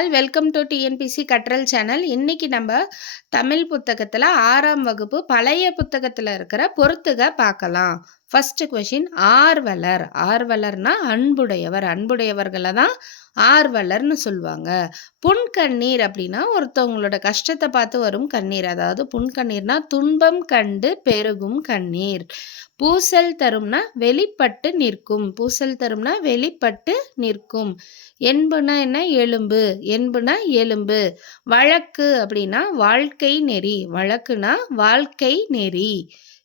All welcome to TNPSC கற்றல் channel. இன்னைக்கு நம்ம தமிழ் புத்தகத்தில் ஆறாம் வகுப்பு பழைய புத்தகத்தில் இருக்கிற பொறுத்துக பார்க்கலாம். ஃபஸ்ட்டு கொஷின் ஆர்வலர். ஆர்வலர்னா அன்புடையவர். அன்புடையவர்களை தான் ஆர்வலர்னு சொல்லுவாங்க. புன்கண்ணீர் அப்படின்னா ஒருத்தவங்களோட கஷ்டத்தை பார்த்து வரும் கண்ணீர். அதாவது புன்கண்ணீர்னா துன்பம் கண்டு பெருகும் கண்ணீர். பூசல் தரும்னா வெளிப்பட்டு நிற்கும். பூசல் தரும்னா வெளிப்பட்டு நிற்கும். என்புனா என்ன? எலும்பு. என்புனா எலும்பு. வழக்கு அப்படின்னா வாழ்க்கை நெறி. வழக்குனா வாழ்க்கை நெறி.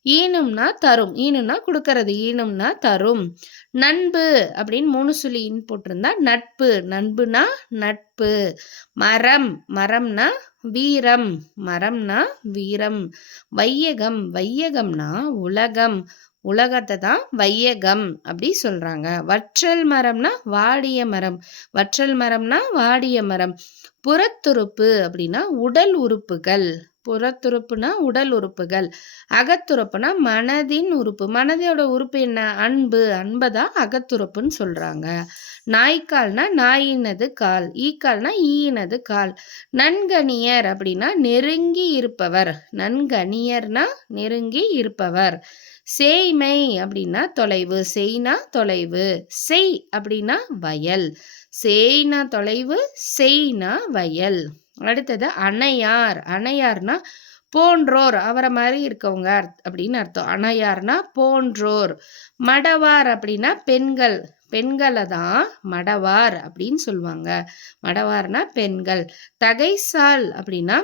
ஈனும்னா தரும். ஈனும்னா கொடுக்கறது. ஈனும்னா தரும். நண்பு அப்படின்னு மூணு சொல்லி இன் போட்டிருந்தா நட்பு. நண்புனா நட்பு. மரம் மரம்னா வீரம். மரம்னா வீரம். வையகம் வையகம்னா உலகம். உலகத்தை தான் வையகம் அப்படி சொல்கிறாங்க வற்றல் மரம்னா வாடிய மரம். வற்றல் மரம்னா வாடிய மரம். புறத்துறுப்பு அப்படின்னா உடல் உறுப்புகள். புறத்துறுப்புனா உடல் உறுப்புகள் அகத்துறுப்புனா மனதின் உறுப்பு. மனதோட உறுப்பு என்ன? அன்பு. அன்பை தான் அகத்துறுப்புன்னு சொல்கிறாங்க நாய்க்கால்னா நாயினது கால் ஈக்கால்னா ஈயினது கால். நன்கணியர் அப்படின்னா நெருங்கி இருப்பவர். நன்கணியர்னா நெருங்கி இருப்பவர். சேய்மை அப்படின்னா தொலைவு. செய்னா தொலைவு. செய் அப்படின்னா வயல். சேய்னா தொலைவு செய்னா வயல். அடுத்தது அணையார். அணையார்னா போன்றோர். அவரை மாதிரி இருக்கவங்க அப்படின்னு அர்த்தம். அணையார்னா போன்றோர். மடவார் அப்படின்னா பெண்கள். பெண்களை தான் மடவார் அப்படின்னு சொல்லுவாங்க. மடவார்னா பெண்கள். தகைசால் அப்படின்னா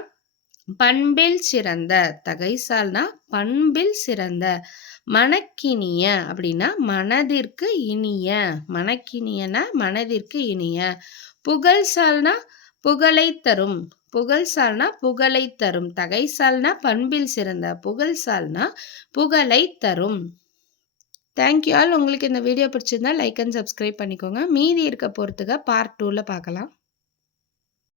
பண்பில் சிறந்த. தகைசால்னா பண்பில் சிறந்த. மணக்கினிய அப்படின்னா மனதிற்கு இனிய. மணக்கினியனா மனதிற்கு இனிய. புகழ்சால்னா புகழை தரும். புகழ் சால்னா புகழை தரும். தகை சால்னா பண்பில் சிறந்த. புகழ் சால்னா புகழை தரும். தேங்க்யூ ஆல் உங்களுக்கு இந்த வீடியோ பிடிச்சிருந்தா லைக் அண்ட் சப்ஸ்கிரைப் பண்ணிக்கோங்க. மீதி இருக்க பொறுத்துக்க பார்ட் டூவில் பார்க்கலாம்.